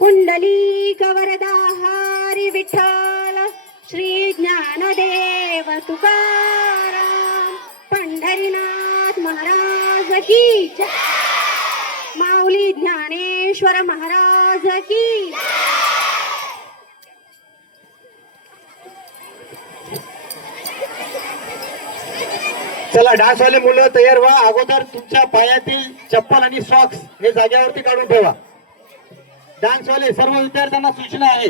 पुंडलिक वरदा हरी विठ्ठल श्री ज्ञानदेव तुकाराम पंढरीनाथ महाराज की जय, माऊली ज्ञानेश्वर महाराज की। चला डान्स वाले मुलं तयार व्हा. अगोदर तुमच्या पायातील चप्पल आणि सॉक्स हे जागेवरती काढून ठेवा. डान्स वाले सर्व विद्यार्थ्यांना सूचना आहे